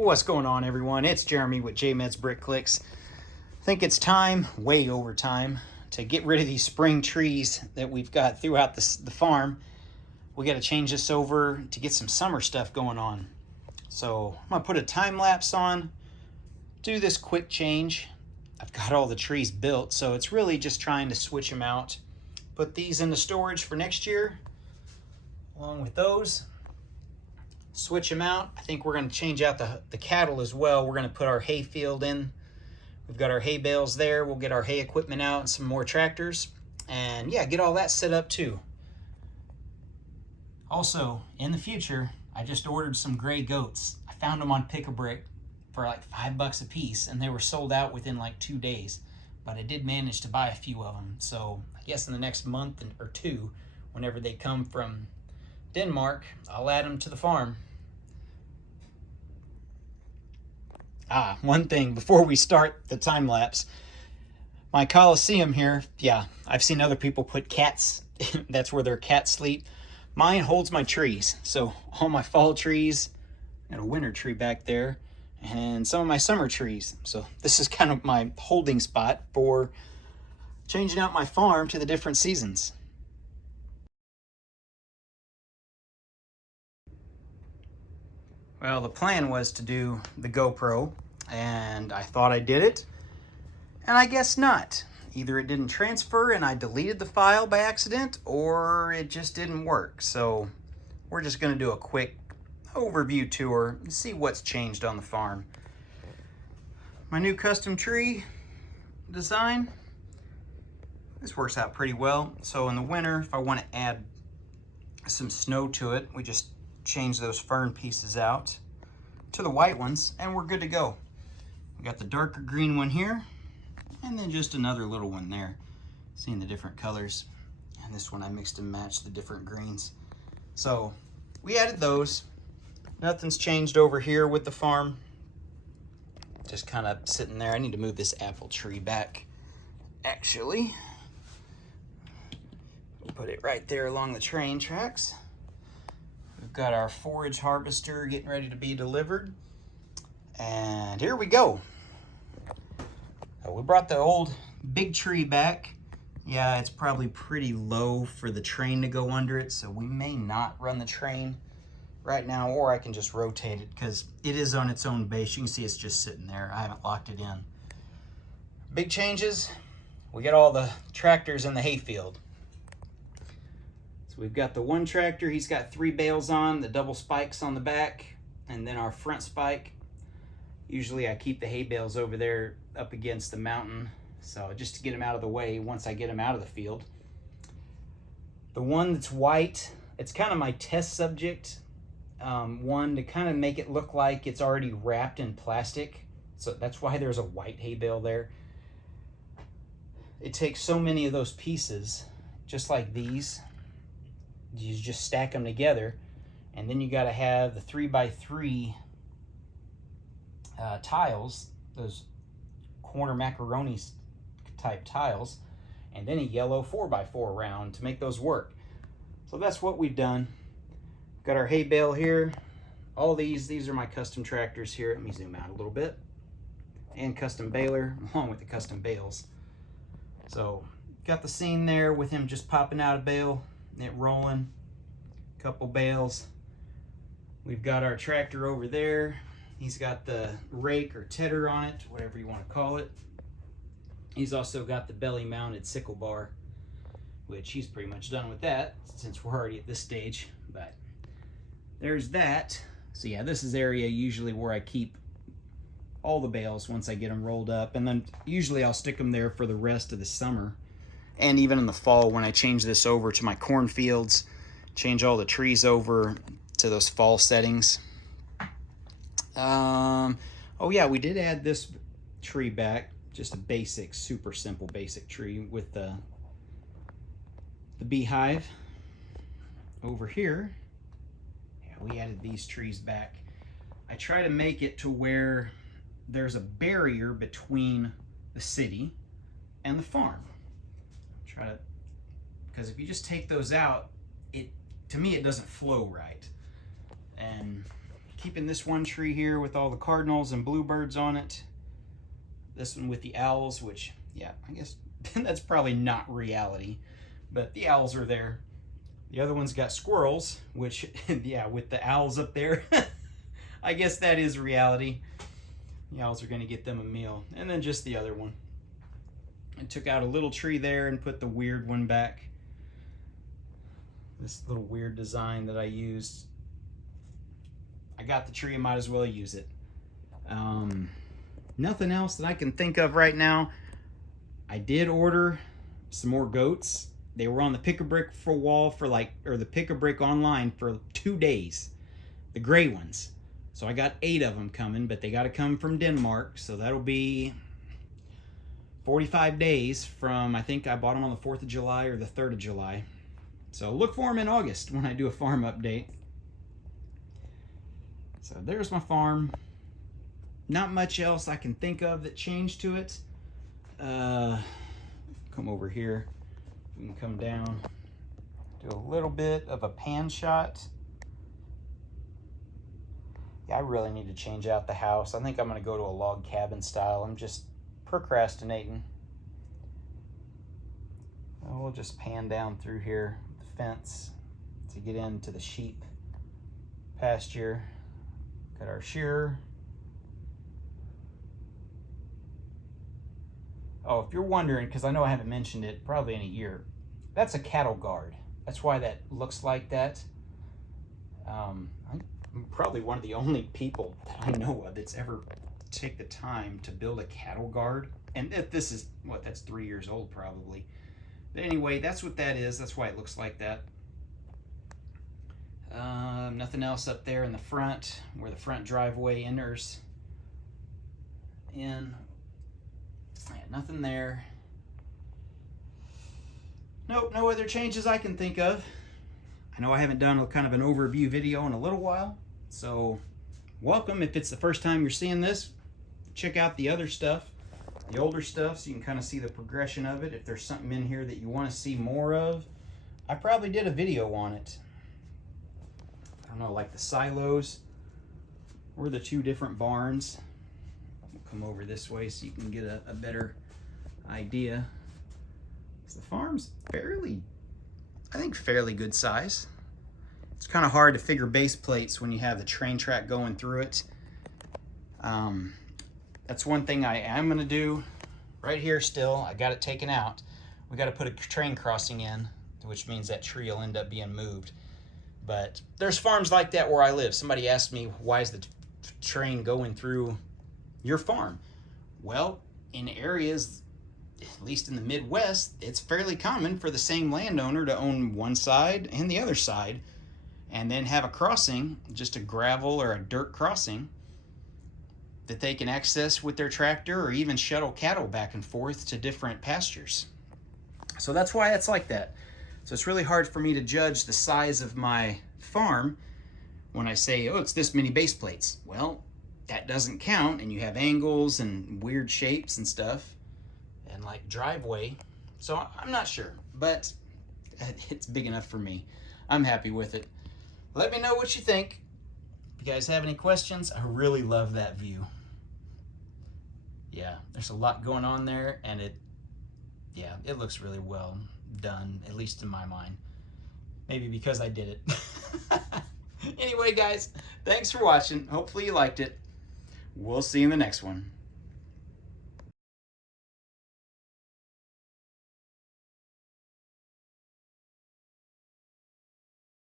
What's going on, everyone? It's Jeremy with JMed's Brick Clicks. I think it's time, way over time, to get rid of these spring trees that we've got throughout the farm. We got to change this over to get some summer stuff going on. So I'm going to put a time lapse on, do this quick change. I've got all the trees built, so it's really just trying to switch them out. Put these into storage for next year, along with those. Switch them out. I think we're going to change out the cattle as well. We're going to put our hay field in. We've got our hay bales there. We'll get our hay equipment out and some more tractors. And yeah, get all that set up too. Also, in the future, I just ordered some gray goats. I found them on Pick-a-Brick for like $5 a piece, and they were sold out within like 2 days. But I did manage to buy a few of them. So I guess in the next month or two, whenever they come from Denmark, I'll add them to the farm. One thing before we start the time lapse, my Coliseum here, yeah, I've seen other people put cats, that's where their cats sleep. Mine holds my trees, so all my fall trees, and a winter tree back there, and some of my summer trees. So this is kind of my holding spot for changing out my farm to the different seasons. Well, the plan was to do the GoPro, and I thought I did it, and I guess not. Either it didn't transfer and I deleted the file by accident, or it just didn't work. So we're just going to do a quick overview tour and see what's changed on the farm. My new custom tree design, this works out pretty well. So in the winter, if I want to add some snow to it, we just change those fern pieces out to the white ones and we're good to go. We got the darker green one here and then just another little one there. Seeing the different colors, and this one I mixed and matched the different greens. So we added those. Nothing's changed over here with the farm. Just kind of sitting there. I need to move this apple tree back actually. We'll put it right there along the train tracks. We've got our forage harvester getting ready to be delivered. And here we go. We brought the old big tree back. Yeah, it's probably pretty low for the train to go under it, so we may not run the train right now, or I can just rotate it because it is on its own base. You can see it's just sitting there. I haven't locked it in. Big changes. We got all the tractors in the hayfield. We've got the one tractor, he's got 3 bales on, the double spikes on the back, and then our front spike. Usually I keep the hay bales over there up against the mountain, so just to get them out of the way once I get them out of the field. The one that's white, it's kind of my test subject, one to kind of make it look like it's already wrapped in plastic. So that's why there's a white hay bale there. It takes so many of those pieces, just like these. You just stack them together, and then you got to have the 3x3 tiles, those corner macaroni type tiles, and then a yellow 4x4 round to make those work. So that's what we've done. Got our hay bale here. All these are my custom tractors here. Let me zoom out a little bit. And custom baler along with the custom bales. So got the scene there with him just popping out a bale, it rolling, couple bales. We've got our tractor over there. He's got the rake or tedder on it, whatever you want to call it. He's also got the belly mounted sickle bar, which he's pretty much done with that since we're already at this stage, but there's that. So yeah, this is the area usually where I keep all the bales once I get them rolled up, and then usually I'll stick them there for the rest of the summer. And even in the fall when I change this over to my cornfields, change all the trees over to those fall settings. Oh yeah, we did add this tree back, just a basic, super simple basic tree with the beehive over here. Yeah, we added these trees back. I try to make it to where there's a barrier between the city and the farm. Because if you just take those out, to me it doesn't flow right, and keeping this one tree here with all the cardinals and bluebirds on it. This one with the owls, which, yeah, I guess that's probably not reality, but the owls are there. The other one's got squirrels, which, yeah, with the owls up there, I guess that is reality. The owls are going to get them a meal. And then just the other one. I took out a little tree there and put the weird one back. This little weird design that I used. I got the tree, I might as well use it. Nothing else that I can think of right now. I did order some more goats. They were on the Pick-a-Brick for wall for the Pick-a-Brick online for 2 days. The gray ones. So I got 8 of them coming, but they got to come from Denmark. So that'll be 45 days from, I think I bought them on the 4th of July or the 3rd of July. So look for them in August when I do a farm update. So there's my farm. Not much else I can think of that changed to it. Come over here. We can come down. Do a little bit of a pan shot. Yeah, I really need to change out the house. I think I'm going to go to a log cabin style. I'm just procrastinating. We'll just pan down through here, the fence, to get into the sheep pasture. Got our shearer. Oh, if you're wondering, because I know I haven't mentioned it probably in a year, that's a cattle guard. That's why that looks like that. I'm probably one of the only people that I know of that's ever take the time to build a cattle guard. And if this is, what, that's 3 years old probably. But anyway, that's what that is. That's why it looks like that. Nothing else up there in the front where the front driveway enters in. Yeah, nothing there. Nope, no other changes I can think of. I know I haven't done a kind of an overview video in a little while, so welcome. If it's the first time you're seeing this, check out the other stuff, the older stuff, so you can kind of see the progression of it. If there's something in here that you want to see more of, I probably did a video on it. I don't know, like the silos or the 2 different barns. We'll come over this way so you can get a better idea. The farm's fairly, I think, fairly good size. It's kind of hard to figure base plates when you have the train track going through it. That's one thing I am going to do right here still. I got it taken out. We got to put a train crossing in, which means that tree will end up being moved. But there's farms like that where I live. Somebody asked me, why is the train going through your farm? Well, in areas, at least in the Midwest, it's fairly common for the same landowner to own one side and the other side, and then have a crossing, just a gravel or a dirt crossing, that they can access with their tractor or even shuttle cattle back and forth to different pastures. So that's why it's like that. So it's really hard for me to judge the size of my farm when I say, oh, it's this many base plates. Well, that doesn't count, and you have angles and weird shapes and stuff, and like driveway. So I'm not sure, but it's big enough for me. I'm happy with it. Let me know what you think. If you guys have any questions, I really love that view. Yeah, there's a lot going on there, and it looks really well done, at least in my mind. Maybe because I did it. Anyway, guys, thanks for watching. Hopefully you liked it. We'll see you in the next one.